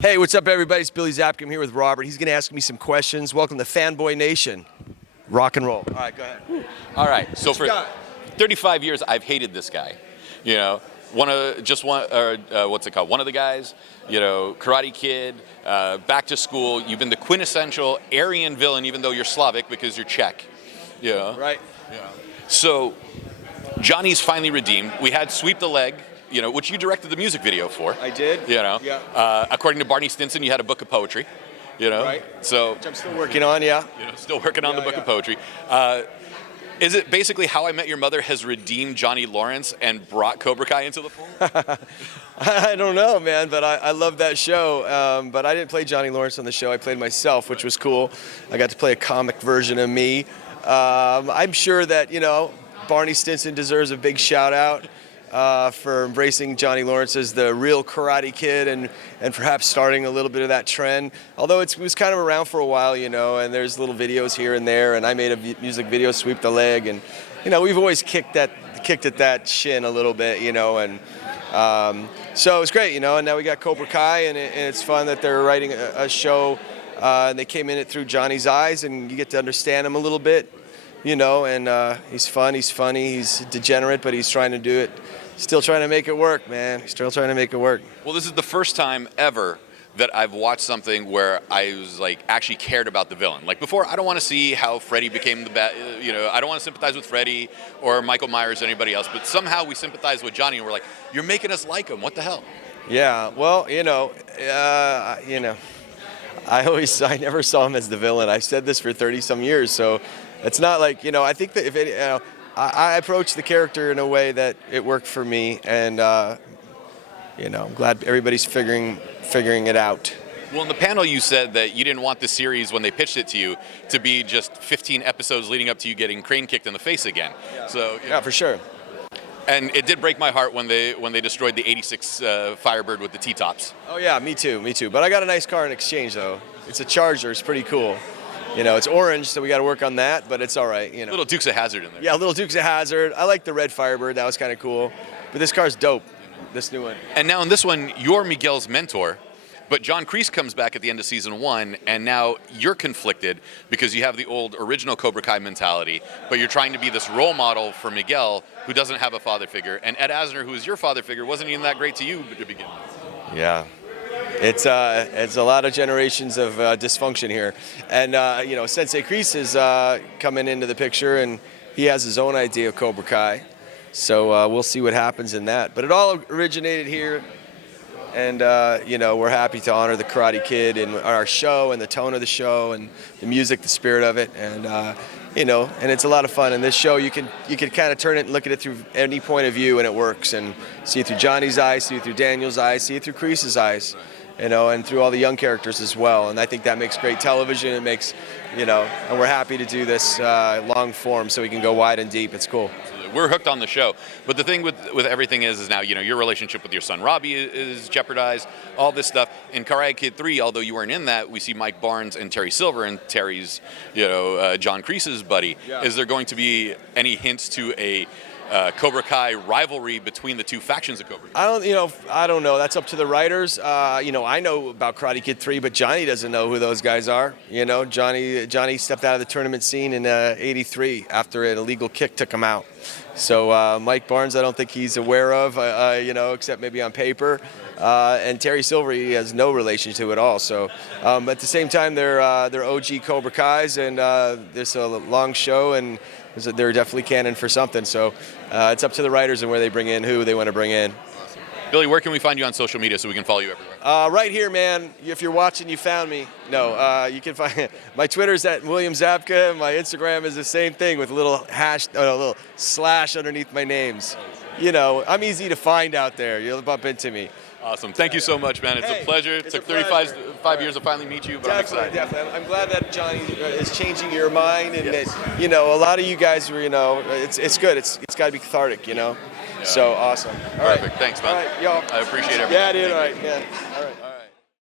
Hey, what's up, everybody? It's Billy Zbaka. I'm here with Robert. He's going to ask me some questions. Welcome to Fanboy Nation. Rock and roll. All right, go ahead. All right, so for 35 years, I've hated this guy. You know, one of the guys. You know, Karate Kid, Back to School. You've been the quintessential Aryan villain, even though you're Slavic because you're Czech. You know, right? Yeah. So Johnny's finally redeemed. We had Sweep the Leg. You know, which you directed the music video for. I did. You know, yeah. According to Barney Stinson, you had a book of poetry. You know, right. So which I'm still working on. Yeah. You know, still working on the book of poetry. Is it basically How I Met Your Mother has redeemed Johnny Lawrence and brought Cobra Kai into the fold? I don't know, man, but I love that show. But I didn't play Johnny Lawrence on the show. I played myself, which was cool. I got to play a comic version of me. I'm sure that, you know, Barney Stinson deserves a big shout out. For embracing Johnny Lawrence as the real Karate Kid and perhaps starting a little bit of that trend. Although it was kind of around for a while, you know, and there's little videos here and there, and I made a music video, Sweep the Leg, and, you know, we've always kicked at that shin a little bit, you know, and so it's great, you know, and now we got Cobra Kai, and it's fun that they're writing a show, and they came in it through Johnny's eyes, and you get to understand him a little bit. You know, and he's fun, he's funny, he's degenerate, but he's trying to do it, still trying to make it work, man. He's still trying to make it work. Well, this is the first time ever that I've watched something where I was like actually cared about the villain. Like before, I don't want to see how Freddy became the bad, you know, I don't want to sympathize with Freddy or Michael Myers or anybody else, but somehow we sympathize with Johnny and we're like, you're making us like him, what the hell? Yeah, well, you know, I never saw him as the villain. I've said this for 30-some years, so it's not like, you know, I think that if it, you know, I approached the character in a way that it worked for me, and you know, I'm glad everybody's figuring it out. Well, in the panel you said that you didn't want the series when they pitched it to you to be just 15 episodes leading up to you getting crane kicked in the face again. Yeah. So you know. Yeah, for sure. And it did break my heart when they destroyed the '86 Firebird with the T-tops. Oh yeah, me too. But I got a nice car in exchange though. It's a Charger. It's pretty cool. You know, it's orange, so we got to work on that, but it's all right. You know, little Dukes of Hazzard in there. Yeah, little Dukes of Hazzard. I like the red Firebird. That was kind of cool. But this car's dope. This new one. And now in this one, you're Miguel's mentor, but John Kreese comes back at the end of season 1, and now you're conflicted because you have the old original Cobra Kai mentality, but you're trying to be this role model for Miguel, who doesn't have a father figure, and Ed Asner, who is your father figure, wasn't even that great to you to begin with. Yeah. It's a lot of generations of dysfunction here, and you know, Sensei Kreese is coming into the picture, and he has his own idea of Cobra Kai, so we'll see what happens in that. But it all originated here, and you know, we're happy to honor the Karate Kid in our show and the tone of the show and the music, the spirit of it, and you know, and it's a lot of fun. In this show, you can kind of turn it and look at it through any point of view, and it works. And see it through Johnny's eyes, see it through Daniel's eyes, see it through Kreese's eyes. You know, and through all the young characters as well. And I think that makes great television. It makes, you know, and we're happy to do this long form so we can go wide and deep. It's cool. We're hooked on the show. But the thing with everything is now, you know, your relationship with your son Robbie is jeopardized, all this stuff. In Karate Kid 3, although you weren't in that, we see Mike Barnes and Terry Silver, and Terry's, you know, John Kreese's buddy. Yeah. Is there going to be any hints to a Cobra Kai rivalry between the two factions of Cobra Kai? I don't know. That's up to the writers. You know, I know about Karate Kid 3, but Johnny doesn't know who those guys are. You know, Johnny stepped out of the tournament scene in '83 after an illegal kick took him out. So Mike Barnes, I don't think he's aware of, you know, except maybe on paper. And Terry Silver, he has no relation to at all. So at the same time, they're OG Cobra Kais, and there's a long show, and they're definitely canon for something. So it's up to the writers and where they bring in who they want to bring in. Awesome. Billy, where can we find you on social media so we can follow you everywhere? Right here, man. If you're watching, you found me. No, you can find my Twitter's at William Zbaka. My Instagram is the same thing with a little a little slash underneath my names. You know, I'm easy to find out there. You'll bump into me. Awesome. Thank you so much, man. It's a pleasure. It took 35 years to finally meet you, but I'm excited. Definitely. I'm glad that Johnny is changing your mind, and that, you know, a lot of you guys were, you know, it's good. It's got to be cathartic, you know. Yeah. So awesome. Perfect. Thanks, man. All right, y'all. I appreciate everything. Yeah, dude. All right, yeah.